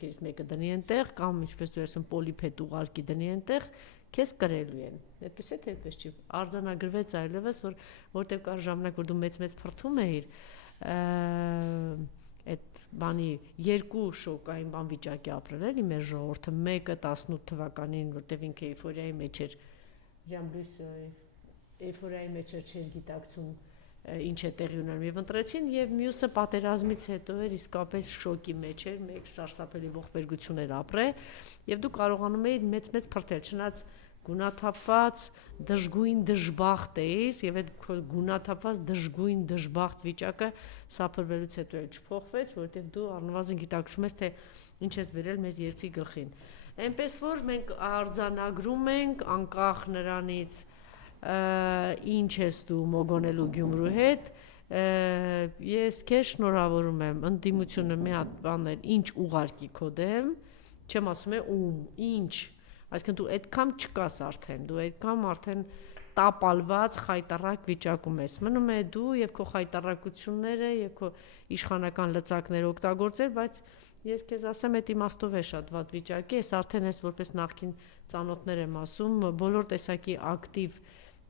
քեզ մեկը դնի այնտեղ կամ ինչպես դու ասում պոլիփետ ուղարկի դնի այնտեղ քեզ կրելու են այդպես է թե այդպես չի արձանագրվեց այլևս որտեղ կար ժամանակ որ դու մեծ փրթում էիր այդ բանի երկու շոկային բան վիճակի ապրել էլի մեր ժողովուրդը մեկը 18 թվականին որտեղ ինքը էյֆորիայի մեջ էր էյֆորիայի մեջ չէր գիտակցում ինչ է տեղի ունենում եւ ընտրեցին եւ մյուսը պատերազմից հետո էր իսկապես շոկի մեջ էր մեկ սարսափելի ողբերգություն էր ապրել եւ դու կարողանում էիր մեծ փրթել չնայած գունաթափված դժգույն դժբախտ էիր եւ այդ գունաթափված դժգույն դժբախտ վիճակը սափրվելուց հետո էլ չփոխվեց որովհետեւ դու առնվազն գիտակցում ես թե ինչ ես վերել մեր երկրի գլխին այնպես որ մենք արձանագրում ենք անկախ նրանից ինչ ես դու մոգոնելու Գյումրու հետ ես քեզ շնորհավորում եմ ընդդիմությունը մի հատ բաներ ինչ ուղարկի քո դեմ չեմ ասում ինչ այսինքն դու այդքան չկաս արդեն դու այդքան արդեն տապալված խայտարակ վիճակում ես մնում է դու եւ քո խայտարակությունները եւ քո իշխանական լծակները օգտագործել բայց ես քեզ ասեմ այդ իմաստով է շատ վատ վիճակի ես արդեն ես որպես նախկին ծանոթներ եմ ասում բոլոր տեսակի ակտիվ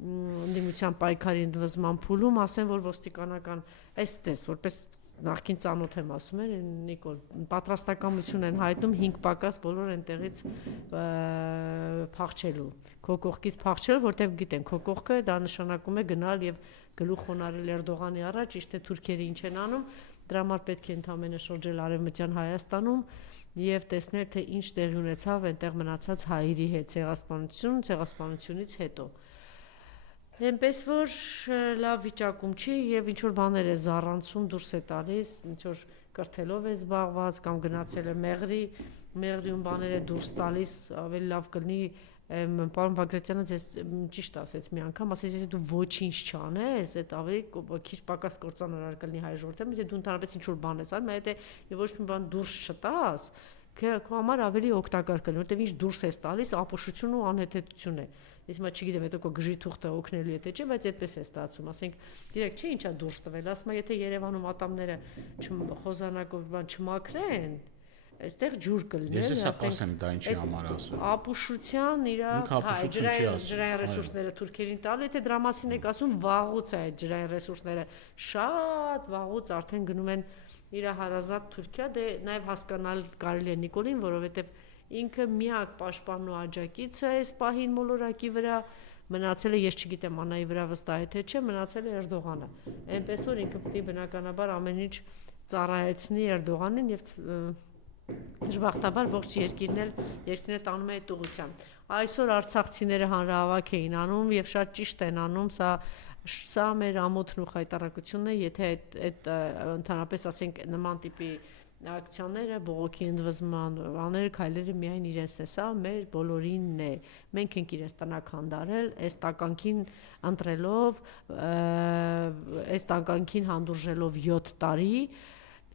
ընդդիմության պայքարի ընդվզման փուլում ասեմ որ ոստիկանական այսպես որպես նախկին ծանոթ եմ ասում Նիկոլ պատրաստակամություն են հայտնում 5 պակաս բոլոր այնտեղից փախչելու քո կողքից փախչել որտեվ գիտեն քո կողքը դա նշանակում է գնալ եւ գլուխ խոնարհել Էրդողանի առաջ իշտե թուրքերը ինչ են անում դրա համար պետք է ընդամենը շրջել արևմտյան Հայաստանում եւ տեսնել թե ինչ տեղի ունեցավ այնտեղ մնացած հայերի հետ ցեղասպանությունից հետո Այնպես որ լավ վիճակում չի եւ ինչ որ բաներ է զառանցում դուրս է տալիս, ինչ որ կրթելով է զբաղված կամ գնացել է մեղրիում բաներ է դուրս տալիս, ավելի լավ կլինի պարոն Բագրատյանը ձեզ ճիշտ ասեց մի անգամ, ասեց եթե դու ոչինչ չանես, այդ ավելի քիչ պակաս կործանարար կլինի հայ ժողովրդը, եթե դու ընդհանրապես ինչ որ բան ես անում, եթե ոչ մի բան դուրս չտաս, քո համար ավելի օգտակար կլինի, որտեղ ինչ դուրս ես տալիս, ապուշություն ու անհեթեթություն է։ Ես մա չգիտեմ, հետո քո գժի թուղթը օգնելու եթե չէ, բայց այդպես է ստացվում, ասենք, գիտեք, չէ ինչա դուրս տվել, ասում եմ, եթե Երևանում ատամները խոզանակով բան չմաքրեն, այստեղ ջուր կլինի, ես ասեմ դա ինչի համար ասում։ Ապուշության ջրային ռեսուրսները թուրքերին տալու, եթե դրա մասին եք ասում, վաղուց է այդ ջրային ռեսուրսները շատ վաղուց արդեն գնում են իր հարազատ Թուրքիա, դե նաև հասկանալ կարելի է Նիկոլին, որովհետև ինքը միակ պաշտպանն ու աջակիցը է այս պահին մոլորակի վրա, մնացել է, ես չգիտեմ Անայի վրա վստահ է թե չէ, մնացել է Էրդողանը։ Այնպես որ ինքը պետք է բնականաբար ամեն ինչ ծառայեցնի Էրդողանին եւ դժբախտաբար ողջ երկիրն տանում է այդ ուղղությամբ։ Այսօր արցախցիները հանրահավաք էին անում եւ շատ ճիշտ են անում, սա մեր ամոթն ու խայտարակությունն է, եթե այդ ընդհանրապես ասենք նման տիպի ակցիաները, բողոքի ընդվզման բաները, քայլերը միայն իրենցն է, սա մեր բոլորինն է։ Մենք ենք իրենց տնակ հանդարել, այս տականքին ընտրելով, այս տականքին հանդուրժելով 7 տարի,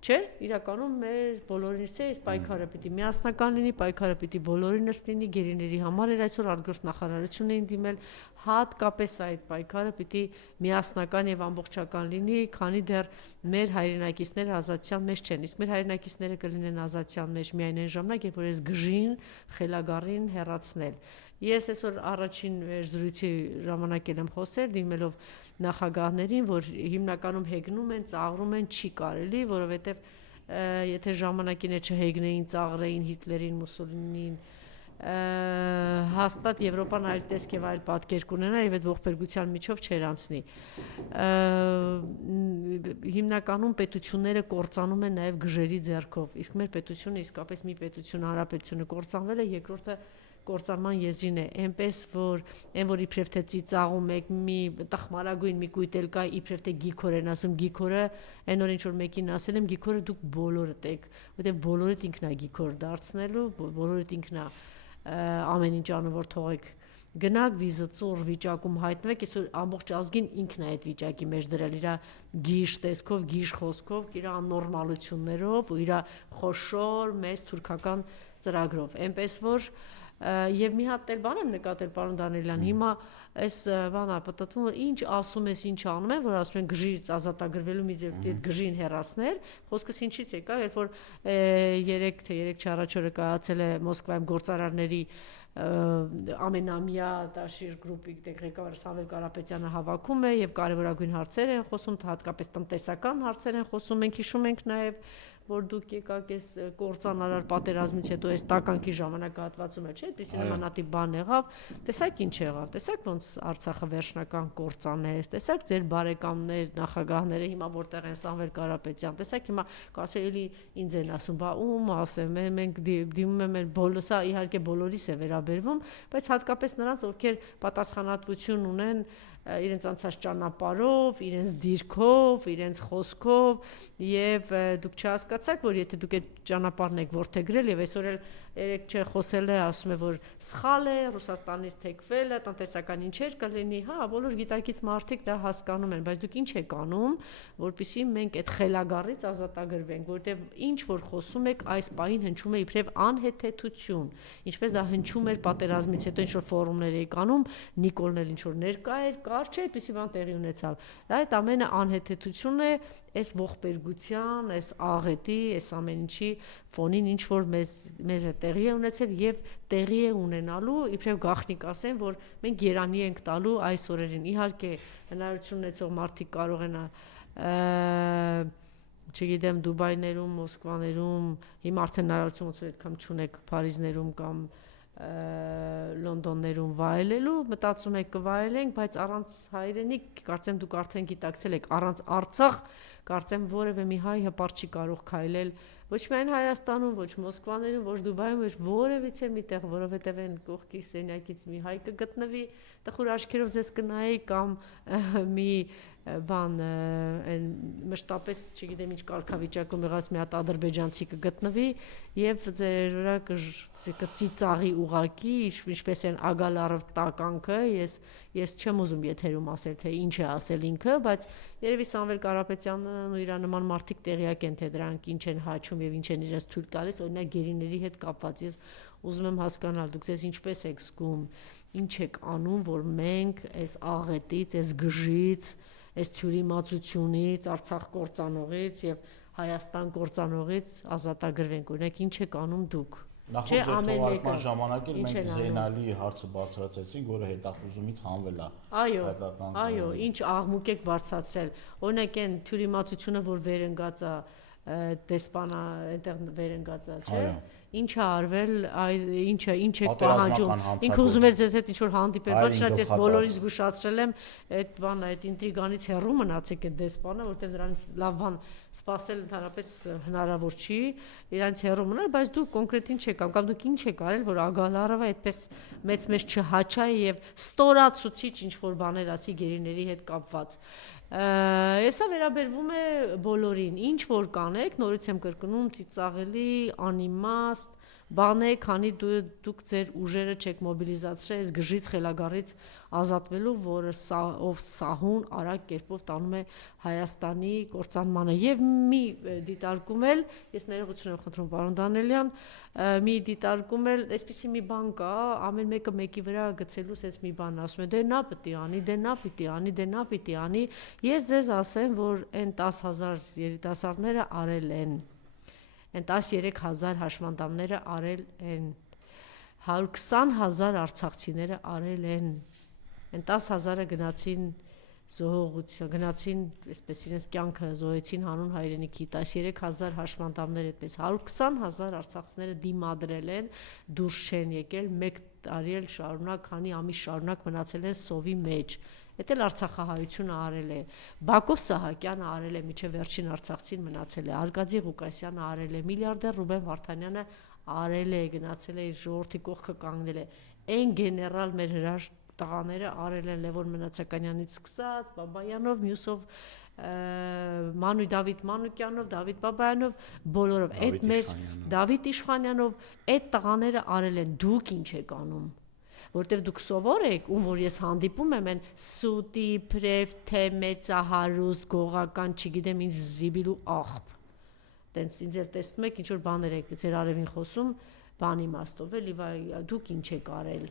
չէ, իրականում մեր բոլորինս է, այս պայքարը պիտի միասնական լինի, պայքարը պիտի բոլորինս լինի, գերիների համար էր այսօր արտգործնախարարություն էին դիմել, հատկապես այդ պայքարը պիտի միասնական եւ ամբողջական լինի, քանի դեռ մեր հայրենակիցները ազատության մեջ չեն, իսկ մեր հայրենակիցները կլինեն ազատության մեջ միայն այն ժամանակ, երբ որ այս գժին, խելագարին հեռացնել։ Ես այսօր առաջին զրույցի ժամանակ եմ խոսել, դիմելով նախագահներին, որ հիմնականում հեգնում են, ծաղրում են, չի կարելի, որովհետև եթե ժամանակին է չհեգնեին, ծաղրեին Հիտլերին, Մուսոլինին, հաստատ Եվրոպան այլ տեսք եւ այլ պատկեր կունենա եւ այդ ողբերգության միջով չեր անցնի։ Հիմնականում պետությունները կործանում են նաեւ գժերի ձեռքով, իսկ մեր պետությունը իսկապես մի պետություն հանրապետությունը կործանվել է, երկրորդը կործանման եզրին է, այնպես որ այն որ իբրև թե ծիծաղում եք մի տխմարագույն մի կույտ էլ կա, իբրև թե գիքոր են ասում, գիքորը այն որ ինչ որ մեկին ասել եմ, գիքորը դուք բոլորդ եք, որտեղ բոլորդ ինքն է գիքոր դարձնելու, բոլորդ ինքն է ամեն ինչ անում որ թողեք գնաք վիզը ծուր վիճակում հայտնվեք, այսօր ամբողջ ազգին ինքն է այդ վիճակի մեջ դրել իր գիժ տեսքով, գիժ խոսքով, իր աննորմալություններով ու իր խոշոր մեծ թուրքական ծրագրով, այնպես որ Եվ մի հատ էլ բան եմ նկատել պարոն Դանիելյան, հիմա այս բանա պատտվում որ ինչ ասում ես, ինչ անում են, որ ասում են գժից ազատագրվելու մի ձև գժին հեռացնել, խոսքս ինչից եկա, երբ որ 3 առաջ օրը կայացել է Մոսկվայում գործարարների ամենամյա դաշիր գրուպի ղեկավար Սամվել Կարապետյանը հավաքում է եւ կարևորագույն հարցեր են խոսում, հատկապես տնտեսական հարցեր են խոսում, մենք հիշում ենք նաեւ որ դուք եկաք այս կործանարար պատերազմից հետո այս տականքի ժամանակահատվածում էլ չէ, այդպիսի նմանատիպ բան եղավ, տեսակ ինչ եղավ, տեսակ ոնց Արցախը վերջնական կործանեց, տեսակ ձեր բարեկամներ, նախագահները հիմա որտեղ են Սամվել Կարապետյան, տեսակ հիմա կասել էլի ինձ են ասում, բա ում ասեմ, մենք դիմում եմ բոլորը, սա իհարկե բոլորիս է վերաբերվում, բայց հատկապես նրանց, ովքեր պատասխանատվություն ունեն իրենց անցած ճանապարհով, իրենց դիրքով, իրենց խոսքով եւ դուք չհասկացաք, որ եթե դուք այդ ճանապարհն եք ворթեգրել եւ այսօր էլ երեք չէ խոսել է, ասում է որ սխալ է Ռուսաստանից թեքվելը, տնտեսական ինչեր կլինի, հա, բոլոր գիտակից մարդիկ դա հասկանում են, բայց դուք ինչ եք անում, որpիսի մենք այդ խելագարից ազատագրվենք, որտեղ ինչ որ խոսում եք, այս պահին հնչում է իբրև անհեթեթություն, ինչպես դա հնչում էր պատերազմից հետո ինչ որ ֆորումներ եք անում, Նիկոլն էլ ինչ որ ներկա էր, կար չէ, այդպիսի բան տեղի ունեցավ։ Դա այդ ամենը անհեթեթություն է, այս ողբերգության, այս աղետի, այս ամեն ինչի ֆոնին ինչ որ մեզ է տեղի է ունեցել եւ տեղի է ունենալու, իբրև գաղտնիք ասեն, որ մենք երանի ենք տալու այս օրերին։ Իհարկե, հնարավորություն ունեցող մարդիկ կարող են չգիտեմ Դուբայներում, Մոսկվաներում, հիմա արդեն հնարավորություն ոնց որ այդքան չունեք Փարիզներում կամ Լոնդոններում վայելելու, մտածում եք կվայելենք, բայց առանց հայրենիք, կարծեմ դուք արդեն գիտակցել եք, առանց Արցախ, կարծեմ որևէ մի հայ հպարտ չի կարող քայլել ոչ միայն Հայաստանում, ոչ Մոսկվաներում, ոչ Դուբայում, ոչ որևիցե միտեղ, որովհետև այն կողքի սենյակից մի հայ կգտնվի, տխուր աչքերով ձեզ կնայի կամ մի բան այն մշտապես, չգիտեմ ինչ կարգավիճակում եղած մի հատ ադրբեջանցի կգտնվի եւ ձեր վրա կծիծաղի ուղակի, ինչպես են ագալարով տականքը, ես չեմ ուզում եթերում ասել, թե ինչ է ասել ինքը, բայց երևի Սամվել Կարապետյանն ու իր նման մարդիկ տեղյակ են, թե դրանք ինչ են հաչում եւ ինչ են իրենց թույլ տալիս, օրինակ գերիների հետ կապված ես ուզում եմ հասկանալ, դուք ձեզ ինչպես եք զգում, ինչ եք անում, որ մենք այս աղետից, այս գժից, այս թյուրիմացությունից, Արցախ կործանողից եւ Հայաստան կործանողից ազատագրվենք, օրինակ ինչ եք անում դուք։ Չէ, ամեն մեկը ժամանակ էլ մենք Զեյնալի հարցը բարձրացրեցինք, որը հետախուզումից հանվել է։ Այո, ինչ աղմուկ եք բարձրացրել։ Օրինակ այն թյուրիմացությունը, որ վերընկած է դեսպանա այնտեղ վերընկած է, չէ՞։ Ինչ է արվել, ինչ եք պահանջում։ Ինքը ուզում էր ձեզ հետ ինչ-որ հանդիպել, բայց շնորհակալ ես բոլորից զգուշացրել եմ, այդ բանը, այդ ինտրիգանից հեռու մնացեք այդ դեսպանը, որտեղ նրանից լավ բան սպասել ընդհանրապես հնարավոր չի, իրանից հեռու մնալ, բայց դուք կոնկրետ ինչ եք անում, կամ դուք ինչ եք արել, որ Ագալարովը այդպես մեծ չհաչա եւ ստորացուցիչ ինչ-որ բաներ ասի գերիների հետ կապված։ Եվ սա վերաբերվում է բոլորին, ինչ որ կանեք, նորից եմ կրկնում, ծիծաղելի, անիմաստ բան է, քանի դուք ձեր ուժերը չեք մոբիլիզացրել այս գժից խելագարից ազատվելու, որը ով սահուն արագ կերպով տանում է Հայաստանի կործանմանը եւ մի դիտարկում էլ, ես ներողություն եմ խնդրում պարոն Դանիելյան, մի դիտարկում էլ, այսպեսի մի բան կա, ամեն մեկը մեկի վրա գցելուց այս մի բան ասում է, դե նա պիտի անի, դե նա պիտի անի, դե նա պիտի անի, ես ձեզ ասեմ, որ այն 10,000 երիտասարդները արել են Այն 13,000 հաշմանդամները արել են, 120,000 արցախցիները արել են, այն 10,000-ը գնացին զոհողության, գնացին, այսպես իրենց կյանքը զոհեցին հանուն հայրենիքի, 13,000 հաշմանդամներ այդպես, 120,000 արցախցիները դիմադրել են, դուրս չեն եկել, 1 տարի էլ շարունակ, քանի ամիս շարունակ մնացել են սովի մեջ, Էդ էլ արցախահայությունը արել է, Բակո Սահակյանը արել է, միջև վերջին արցախցին մնացել է, Արգադի Ղուկասյանը արել է, միլիարդեր Ռուբեն Վարդանյանը արել է, գնացել է իր ժողովրդի կողքը կանգնել է, այն գեներալ մեր հրաշ տղաները արել են Լևոն Մնացականյանից սկսած, Բաբայանով, մյուսով Դավիթ Մանուկյանով, Դավիթ Բաբայանով, բոլորով, այդ մեր Դավիթ Իշխանյանով, այդ տղաները արել են, դուք ինչ եք անում որտեվ դուք սովոր եք, ում որ ես հանդիպում եմ, են սուտի, պրև, թե մեծահարուստ, գողական, չգիտեմ ինչ զիբիլու աղբ, տենց ինձ էլ տեսնում եք, ինչ որ բաներ եք ձեր արևին խոսում, բան իմաստով էլի դուք ինչ եք արել։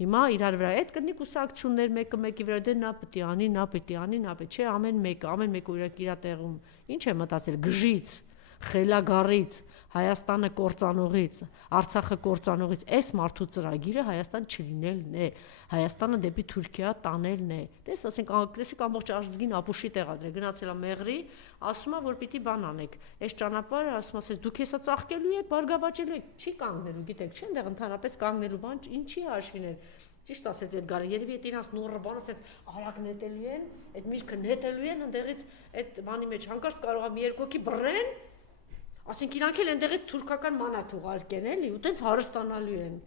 Հիմա իրար վրա այդ կնի կուսակցություններ մեկը մեկի վրա դե նա պետք է անի, նա պետք է անի, նա պետք չէ, ամեն մեկը իր տեղում ինչ է մտածել գժից, խելագարից, Հայաստանը կործանողից, Արցախը կործանողից, այս մարդու ծրագիրը Հայաստան չլինելն է, Հայաստանը դեպի Թուրքիա տանելն է։ Տեսեք ամբողջ ազգին ապուշի տեղադրել, գնացել է Մեղրի, ասում է որ պիտի բան անեք։ Այս ճանապարհը ասում ասես դուք հեսա ծաղկելու եք, բարգավաճելու եք, չի կանգնելու, գիտեք, չէ՞, այնտեղ ընդհանրապես կանգնելու բան ինչի հաշվին է։ Ճիշտ ասեց Էդգարը, երևի այդ իրանց նորը բանը ասեց արագ նետելու են, այդ միրգը նետելու են, ընդեղից այդ բանի մեջ հանկարծ կարող է մի երկու հոգի բռնեն, ասենք իրանք էլ այնտեղից թուրքական մանաթ ուղարկեն էլի, ու տենց հարստանալու են։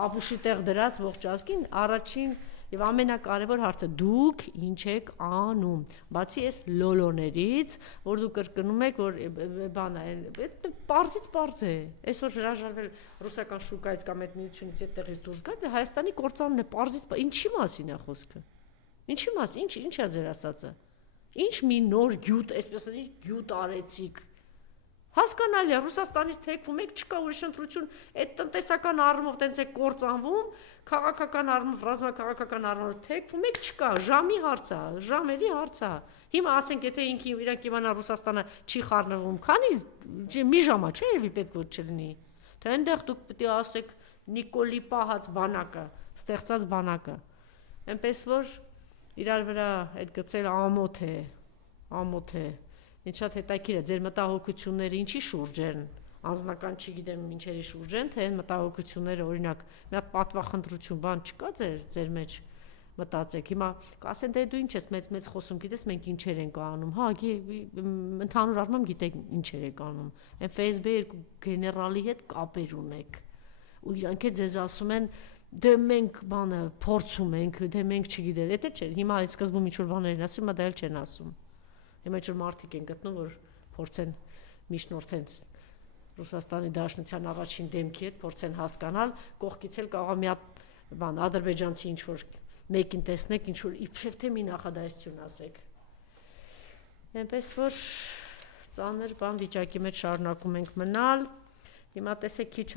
Ապուշի տեղ դրած ողջ ազգին առաջին եւ ամենակարևոր հարցը դուք ինչ եք անում, բացի այս լոլոներից, որ դուք կրկնում եք, որ բան է, պարզից պարզ է, այսօր հրաժարվել ռուսական շուկայից կամ այդ միությունից այդտեղից դուրս գա, դե Հայաստանի կործանումն է, պարզից ինչի մասին է խոսքը։ Ինչի մասին, ինչ է ձեր ասածը։ Ինչ մի նոր գյուտ, այսպես ասած, գյուտ արեցիք։ Հասկանալի է, Ռուսաստանից թեքվում եք, չկա ուրիշ ընտրություն, այդ տնտեսական առումով տենց է կործանվում, քաղաքական առումով, ռազմաքաղաքական առումով թեքվում եք, չկա, ժամի հարց է, ժամերի հարց է։ Հիմա ասենք, եթե իրանք իմանա Ռուսաստանը չի խառնվում, քանի մի ժամ է, չէ՞ էլի պետք որ չլինի։ Թե այնտեղ դուք պետք է ասեք Նիկոլի պահած բանակը, ստեղծած բանակը։ Այնպես որ իրար վրա այդ գծել ամոթ է։ Ինչ շատ հետաքրքիր է, ձեր մտահոգությունները ինչի շուրջ են, անձնական չգիտեմ ինչերի շուրջ են, թե այն մտահոգությունները, օրինակ, մի հատ պատվախնդրություն բան չկա ձեր մեջ մտածեք։ Հիմա կասեն դե դու ինչ ես մեծ խոսում, գիտես մենք ինչեր ենք անում, հա, ընդհանուր առմամբ գիտեք ինչեր եք անում։ Այն Facebook երկու գեներալի հետ կապեր ունեք։ Ու իրանք է ձեզ ասում են դե մենք բանը փորձում ենք, դե մենք չգիտեմ, դա չէ։ Հիմա այդ սկզբում ինչ որ բաներ են ասում, դա էլ չեն ասում։ Հիմա ինչ որ մարդիկ են գտնում, որ փորձեն միջնորդեն Ռուսաստանի Դաշնության առաջին դեմքի հետ, փորձեն հասկանալ, կողքից էլ կարող է մի հատ բան ադրբեջանցի ինչ որ մեկին տեսնեք, ինչ որ իբրև թե մի նախադասություն ասեք։ Այնպես որ ծանր բան վիճակի մեջ շարունակում ենք մնալ։ Հիմա տեսեք քիչ